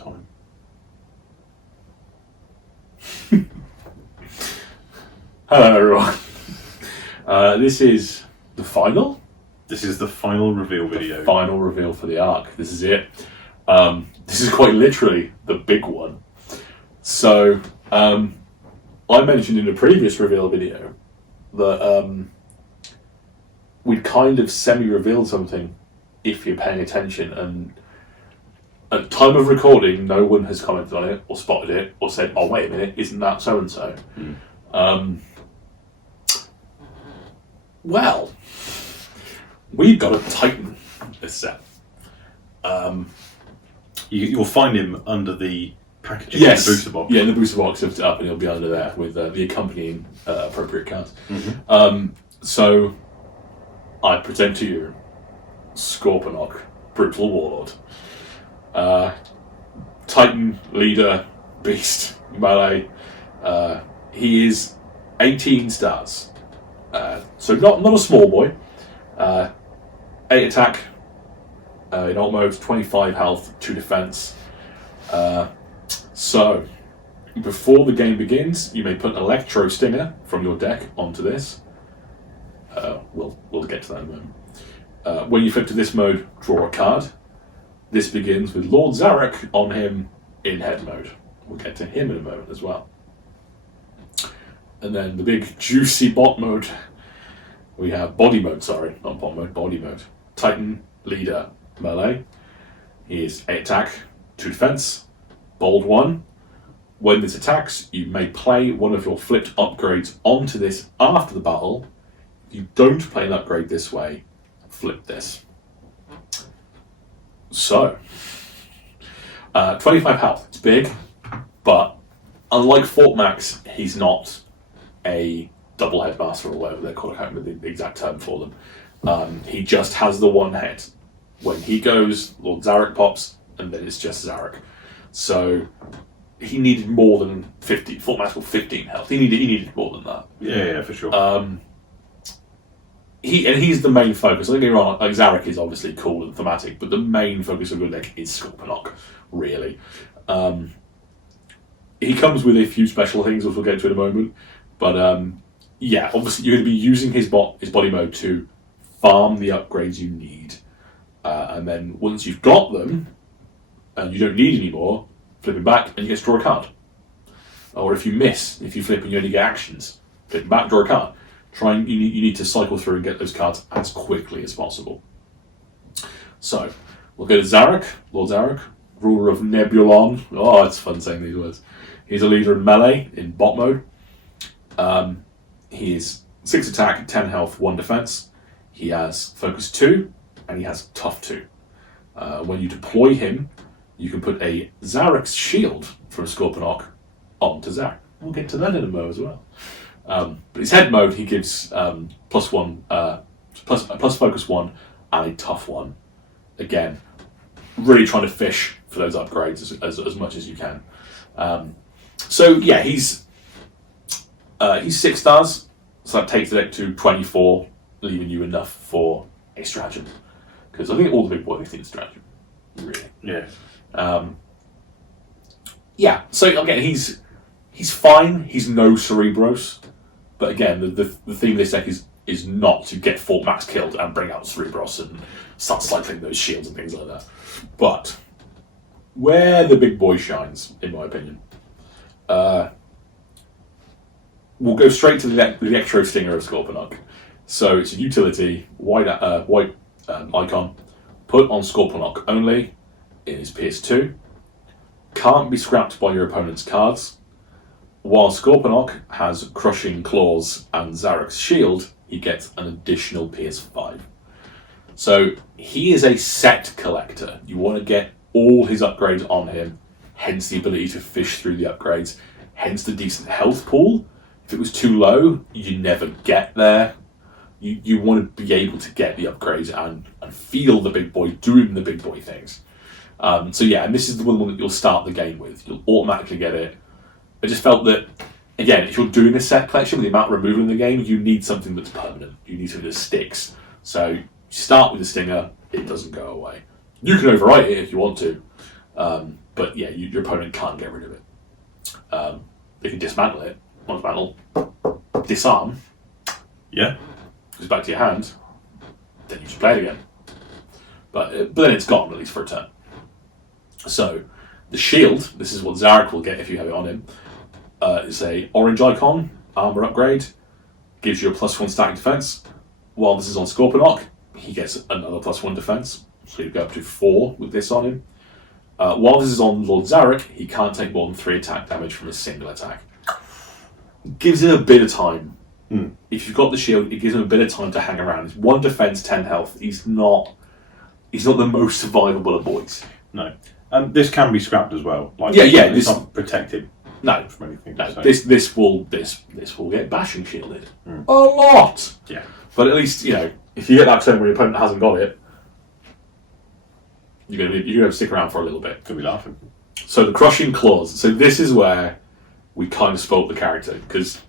time. Hello, everyone. This is the final. This is the final reveal video. Final reveal for the arc. This is it. This is quite literally the big one. So, I mentioned in a previous reveal video that we'd kind of semi-revealed something if you're paying attention, and at time of recording, no one has commented on it or spotted it or said, "Oh, wait a minute, isn't that so and so?" Well, we've got a Titan this set. You'll find him under the packaging Yes, in the booster box. Yeah, in the booster box, lift it up and he'll be under there with the accompanying appropriate cards. So, I present to you Scorponok, Brutal Warlord. Titan, leader, beast, melee. He is 18 stars. So not a small boy. 8 attack, in alt mode, 25 health, 2 defense. So, before the game begins, you may put an Electro Stinger from your deck onto this. We'll get to that in a moment. When you flip to this mode, draw a card. This begins with Lord Zarak on him in head mode. We'll get to him in a moment as well. And then the big juicy bot mode. We have body mode, sorry, not bot mode, body mode. Titan, leader, melee. He is 8 attack, 2 defense, bold 1. When this attacks, you may play one of your flipped upgrades onto this after the battle. If you don't play an upgrade this way, flip this. So, 25 health, it's big, but unlike Fort Max, he's not a double headmaster or whatever they're called. I can't remember the exact term for them. He just has the one head. When he goes, Lord Zarak pops, and then it's just Zarak. So he needed more than 50. Fort Max got 15 health. He needed more than that. Yeah, for sure. He's the main focus. Don't get me wrong, like Zarak is obviously cool and thematic, but the main focus of your deck is Scorponok, really. He comes with a few special things, which we'll get to in a moment. But yeah, obviously you're going to be using his body mode to farm the upgrades you need. And then once you've got them, and you don't need any more, flip it back and you get to draw a card. Or if you miss, if you flip and you only get actions, flip it back, draw a card. You need to cycle through and get those cards as quickly as possible. So, we'll go to Zarak, Lord Zarak, ruler of Nebulon. Oh, it's fun saying these words. He's a leader in melee, in bot mode. He is 6 attack, 10 health, 1 defense. He has focus 2, and he has tough 2. When you deploy him, you can put a Zarak's shield from Scorponok onto Zarak. We'll get to that in a moment as well. But his head mode, he gives plus focus 1 and a tough 1. Again, really trying to fish for those upgrades as much as you can. So yeah, he's 6 stars, so that takes the deck to 24, leaving you enough for a stratagem. Because I think all the big boys need a stratagem, really. Yeah. Yeah. So again, he's fine. He's no Cerebros. But again, the theme of this deck is not to get Fort Max killed and bring out Cerebros and start cycling those shields and things like that. But where the big boy shines, in my opinion, we'll go straight to the Electro Stinger of Scorponok. So it's a utility, white icon, put on Scorponok only, in his PS2, can't be scrapped by your opponent's cards. While Scorponok has Crushing Claws and Zarak's Shield, he gets an additional PS5. So he is a set collector. You want to get all his upgrades on him, hence the ability to fish through the upgrades, hence the decent health pool. If it was too low, you never get there. You want to be able to get the upgrades and feel the big boy doing the big boy things. So yeah, and this is the one that you'll start the game with. You'll automatically get it. I just felt that, again, if you're doing a set collection with the amount of removal in the game, you need something that's permanent. You need something that sticks. So you start with the Stinger, it doesn't go away. You can overwrite it if you want to, but yeah, your opponent can't get rid of it. They can dismantle it. Dismantle, disarm. Yeah. Goes back to your hand. Then you just play it again. But then it's gone, at least for a turn. So, the shield, this is what Zarak will get if you have it on him, is a orange icon, armor upgrade, gives you a +1 static defense. While this is on Scorponok, he gets another +1 defense, so you go up to 4 with this on him. While this is on Lord Zarak, he can't take more than 3 attack damage from a single attack. Gives him a bit of time. If you've got the shield, it gives him a bit of time to hang around. He's 1 defense, 10 health. He's not the most survivable of boys. No. This can be scrapped as well. Like, Yeah, it's not protected. No, from anything. no. So. This will get bashing shielded a lot. Yeah. But at least if you get that turn where your opponent hasn't got it, you're gonna stick around for a little bit. Could be laughing. So the crushing claws. So this is where we kind of spoke the character, because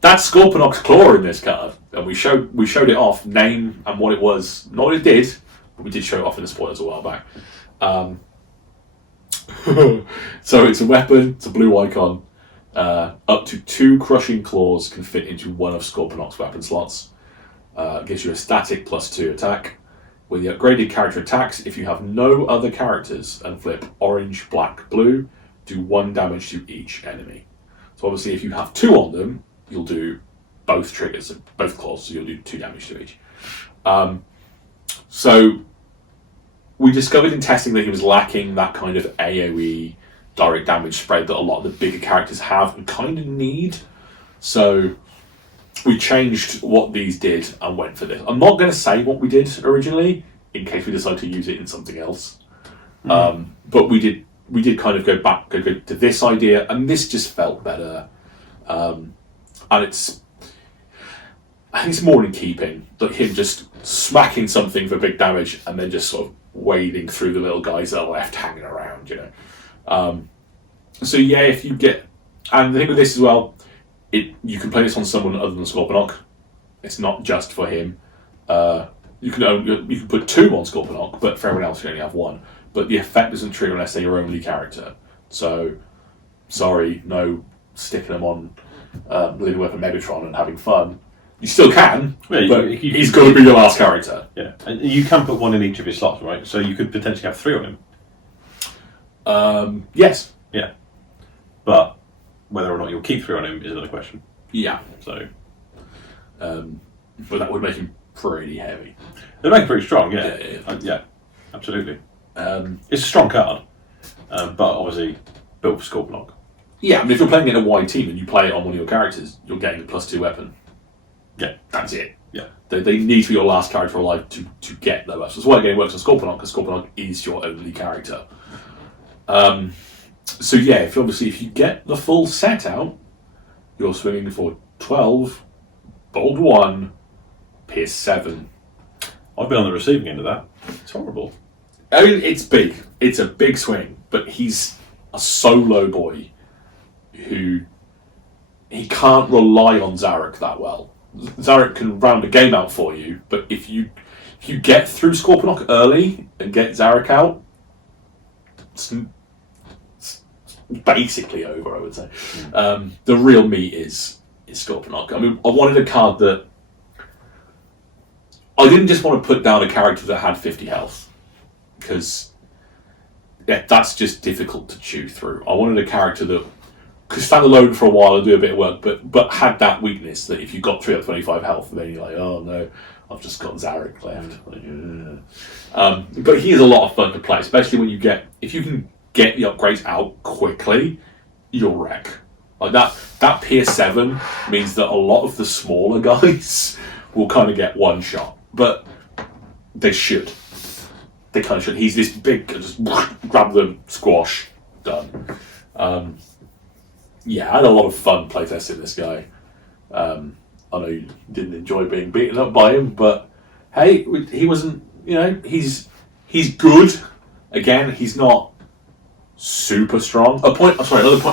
that's Scorponok's claw in this card, and we showed it off, name and what it was. Not what it did, but we did show it off in the spoilers a while back. So it's a weapon, it's a blue icon. Up to 2 crushing claws can fit into one of Scorponok's weapon slots. Gives you a static +2 attack. When the upgraded character attacks, if you have no other characters and flip orange, black, blue, do 1 damage to each enemy. So obviously if you have 2 on them, you'll do both triggers, both claws, so you'll do 2 damage to each. So we discovered in testing that he was lacking that kind of AoE direct damage spread that a lot of the bigger characters have and kind of need. So we changed what these did and went for this. I'm not going to say what we did originally in case we decide to use it in something else. But we did kind of go back to this idea, and this just felt better. And I think it's more in keeping, like him just smacking something for big damage and then just sort of wading through the little guys that are left hanging around, So yeah, if you get, and the thing with this as well, you can play this on someone other than Scorponok. It's not just for him. You can put 2 on Scorponok, but for everyone else you only have 1. But the effect doesn't trigger unless they're your only character. So, sorry, no sticking them on Living Weapon Megatron and having fun. You still can, but he's got to be your last character. Yeah, and you can put 1 in each of his slots, right? So you could potentially have 3 on him. Yes. Yeah. But whether or not you'll keep 3 on him is another question. Yeah. So, but that would make him pretty heavy. They make him pretty strong, yeah. Yeah. Absolutely. It's a strong card, but obviously built for Scorponok. Yeah, I mean, if you're playing in a wide team and you play it on one of your characters, you're getting a +2 weapon. Yeah. That's it. Yeah. They need to be your last character alive to get that weapon. That's why the game works on Scorponok, because Scorponok is your only character. So yeah, if you get the full set out, you're swinging for 12, bold 1, pierce 7. I've been on the receiving end of that. It's horrible. I mean, it's big. It's a big swing, but he's a solo boy who he can't rely on Zarak that well. Zarak can round a game out for you, but if you get through Scorponok early and get Zarak out, it's basically over, I would say. The real meat is Scorponok. I mean, I wanted a card that I didn't just want to put down a character that had 50 health, because that's just difficult to chew through. I wanted a character that could stand alone for a while and do a bit of work, but had that weakness that if you got 3 out of 25 health, then you're like, oh no, I've just got Zarak left. But he is a lot of fun to play, especially when if you can get the upgrades out quickly, you'll wreck. Like that Pierce 7 means that a lot of the smaller guys will kind of get one shot, but they should. They kind of should. He's this big, just grab them, squash, done. Yeah, I had a lot of fun playtesting this guy. I know you didn't enjoy being beaten up by him, but hey, he wasn't. He's good. Again, he's not super strong. Another point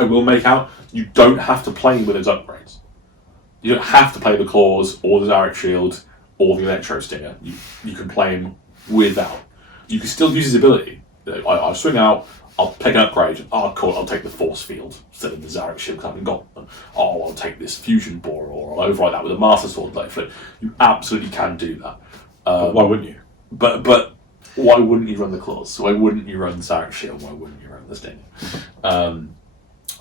I will make out: you don't have to play him with his upgrades. You don't have to play the claws or the Zarak shield or the Electro Stinger. You can play him without. You can still use his ability. I swing out, I'll pick an upgrade. Oh, cool, I'll take the force field instead of the Zarak shield because I haven't got them. Oh, I'll take this fusion bore, or I'll override that with a master sword blade flip. You absolutely can do that. But why wouldn't you? But why wouldn't you run the claws? Why wouldn't you run the Zarak shield? Why wouldn't you run the Stinger?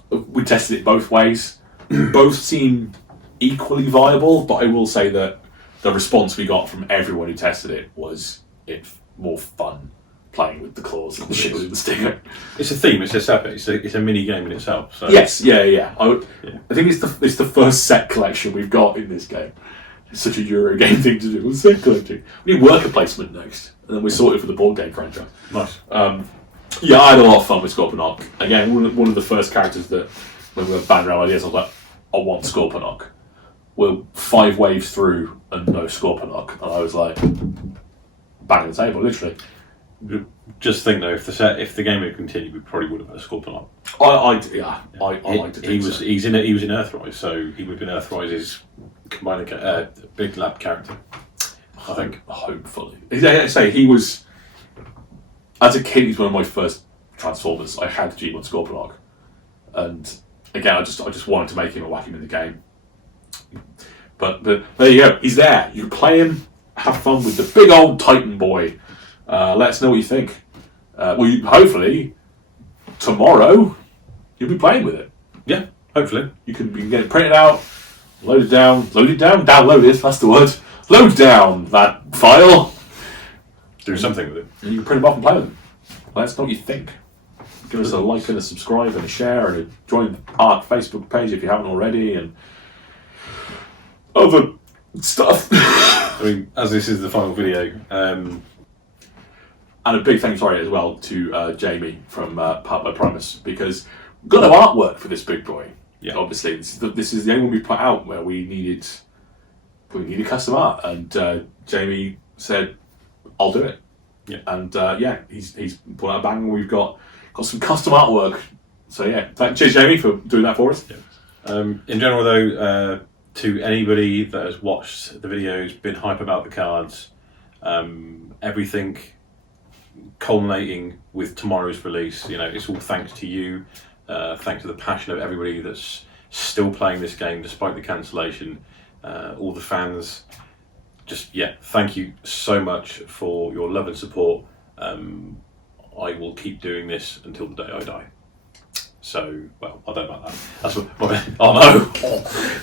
We tested it both ways. Both seem equally viable, but I will say that the response we got from everyone who tested it was it's more fun playing with the claws than the shield and the Stinger. It's a theme. It's a mini game in itself. So. Yes, yeah. I think it's the first set collection we've got in this game. It's such a Euro game thing to do. It's set collecting. We need worker placement next, and then we sort it for the board game franchise. Nice. Yeah, I had a lot of fun with Scorponok. Again, one of the first characters that when we were banding around ideas, I was like, I want Scorponok. We're 5 waves through and no Scorponok, and I was like, banging the table, literally. Just think though, if the game had continued, we probably would have had a Scorponok. I like to think so. He was in Earthrise, so he would have been Earthrise's combined big lab character. I think. Hopefully, I say he was. As a kid, he's one of my first Transformers. I had the G1 Scorponok, and again, I just wanted to make him and whack him in the game. But there you go. He's there. You play him, have fun with the big old Titan boy. Let us know what you think. Hopefully tomorrow you'll be playing with it. Yeah, hopefully you can get it printed out, load it down, download it. That's the word. Load down that file. Do something with it. And you can print them off and play with them. Let us know what you think. Give us a like and a subscribe and a share and join the Arc Facebook page if you haven't already, and other stuff. I mean, as this is the final video, and a big thank you as well to Jamie from Part by Primus, because we've got no artwork for this big boy. Yeah. Obviously, this is the only one we put out where we needed custom art, and Jamie said, "I'll do it." Yeah. And he's put out a bang, and we've got some custom artwork. So yeah, cheers Jamie for doing that for us. Yeah. In general though, to anybody that has watched the videos, been hype about the cards, everything culminating with tomorrow's release, it's all thanks to you, thanks to the passion of everybody that's still playing this game despite the cancellation, all the fans. Thank you so much for your love and support. I will keep doing this until the day I die. So, well, I don't know about that. That's what. Oh no!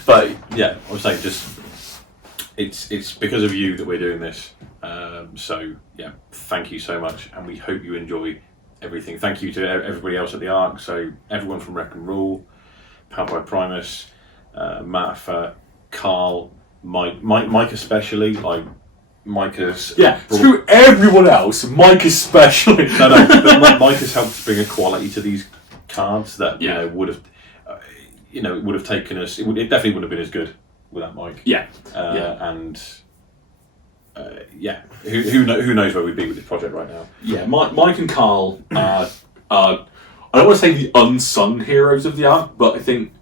But yeah, I'm saying it's because of you that we're doing this. So yeah, thank you so much, and we hope you enjoy everything. Thank you to everybody else at the Arc. So everyone from Wreck and Rule, Powered by Primus, Matt, Carl, Mike especially. Mike has through everyone else, Mike especially. But Mike has helped bring a quality to these cards that would have it would have taken us. It definitely would have been as good without Mike. And who knows where we'd be with this project right now? Yeah, Mike and Carl are I don't want to say the unsung heroes of the Arc, but I think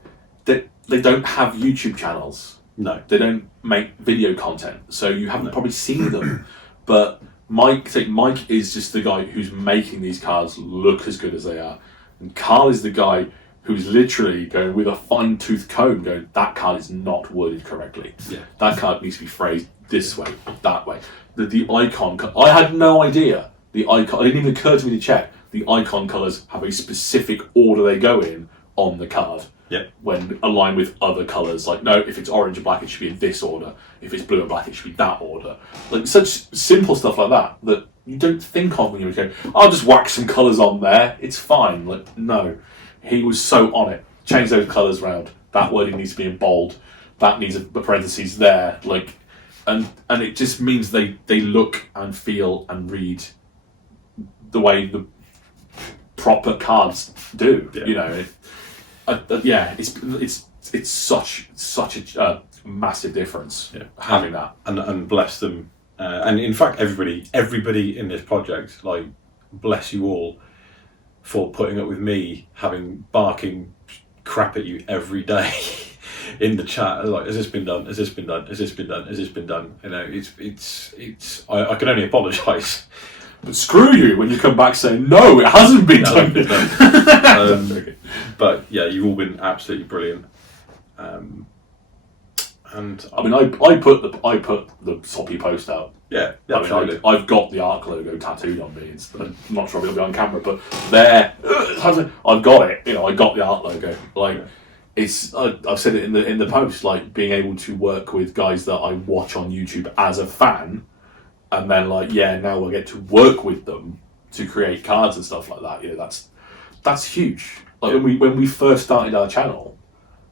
that they don't have YouTube channels. No, they don't make video content, so you haven't probably seen them. But Mike is just the guy who's making these cards look as good as they are, and Carl is the guy who's literally going with a fine-tooth comb, going, that card is not worded correctly. Yeah, that card needs to be phrased this way, that way. The icon, I had no idea. The icon, it didn't even occur to me to check. The icon colours have a specific order they go in on the card. Yeah. When aligned with other colours, like no, if it's orange and black, it should be in this order. If it's blue and black, it should be that order. Like such simple stuff like that you don't think of when you go, I'll just whack some colours on there. It's fine. Like no, he was so on it. Change those colours around. That wording needs to be in bold. That needs a parentheses there. Like, and it just means they look and feel and read the way the proper cards do. Yeah. It's such a massive difference having that, and bless them, and in fact everybody in this project, like, bless you all for putting up with me barking crap at you every day in the chat, like, has this been done? Has this been done? Has this been done? Has this been done? It's I can only apologise But screw you when you come back saying, no, it hasn't been done. Okay. But yeah, you've all been absolutely brilliant. And I mean, I put the soppy post out. yeah, I mean, I've got the ARC logo tattooed on me. I'm not sure if it'll be on camera, but there, I've got it. I got the ARC logo. Like, it's I've said it in the post. Like, being able to work with guys that I watch on YouTube as a fan, and then now I get to work with them to create cards and stuff like that. That's huge. Like when we first started our channel,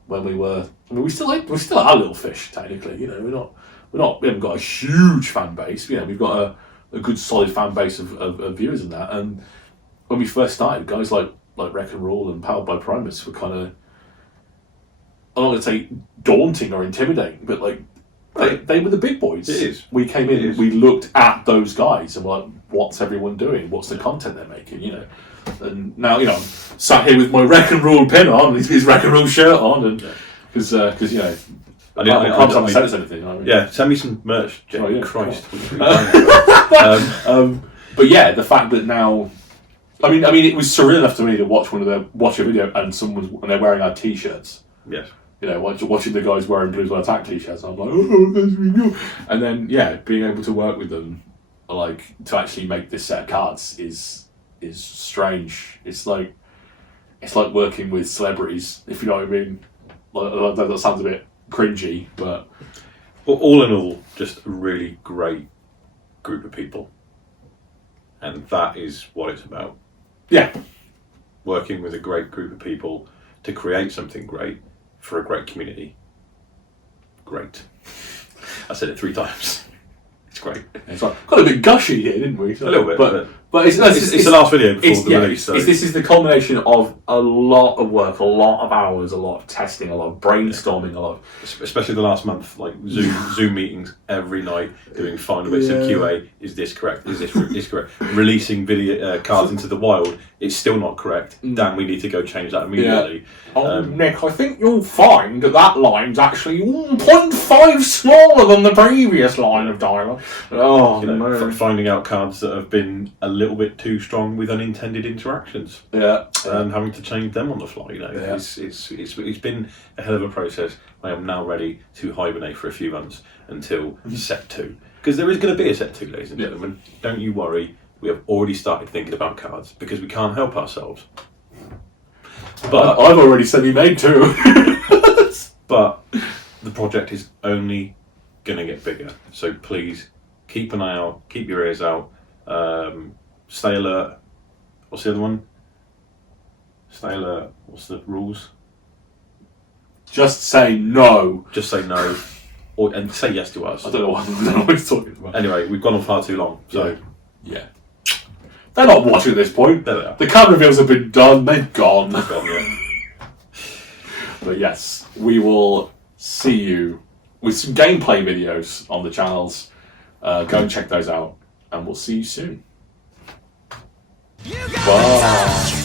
we still are little fish technically. We haven't got a huge fan base. We've got a good solid fan base of viewers and that. And when we first started, guys like Wreck and Rule and Powered by Primus were kind of, I'm not going to say daunting or intimidating, but they were the big boys. It is. We came in, we looked at those guys and were like, what's everyone doing? What's the content they're making? And now I'm sat here with my Wreck and Rule pin on, his Wreck and Rule shirt on, and because I haven't said anything. Yeah, send me some merch. Christ. But yeah, the fact that now, I mean, it was surreal enough to me to watch a video and they're wearing our T-shirts. Yes. Watching the guys wearing Blues One Attack T-shirts, I'm like, oh, that's really cool. And then being able to work with them, to actually make this set of cards is strange. It's like working with celebrities, if you know what I mean. That sounds a bit cringy, but all in all, just a really great group of people, and that is what it's about. Yeah, working with a great group of people to create something great for a great community. Great. I said it 3 times. It's great. It's got a bit gushy here, didn't we? A little bit, but it's the last video before the release. So. This is the culmination of a lot of work, a lot of hours, a lot of testing, a lot of brainstorming, a lot of... Especially the last month, Zoom meetings every night, doing final bits of QA. Is this correct? Is this correct? Releasing video cards into the wild. It's still not correct. Dan, we need to go change that immediately. Yeah. Nick, I think you'll find that line's actually 0.5 smaller than the previous line of dialogue. Finding out cards that have been a little bit too strong with unintended interactions. Yeah. And having to change them on the fly. It's been a hell of a process. I am now ready to hibernate for a few months until set 2. Because there is going to be a set 2, ladies and gentlemen. Don't you worry. We have already started thinking about cards because we can't help ourselves. But I've already semi-made 2. But the project is only going to get bigger. So please keep an eye out, keep your ears out, stay alert. What's the other one? Stay alert. What's the rules? Just say no. Just say no. And say yes to us. I don't know what he's talking about. Anyway, we've gone on far too long. So yeah. They're not watching at this point. There they are. The card reveals have been done. They've gone. Yeah. But yes, we will see you with some gameplay videos on the channels. Go and check those out, and we'll see you soon. Bye.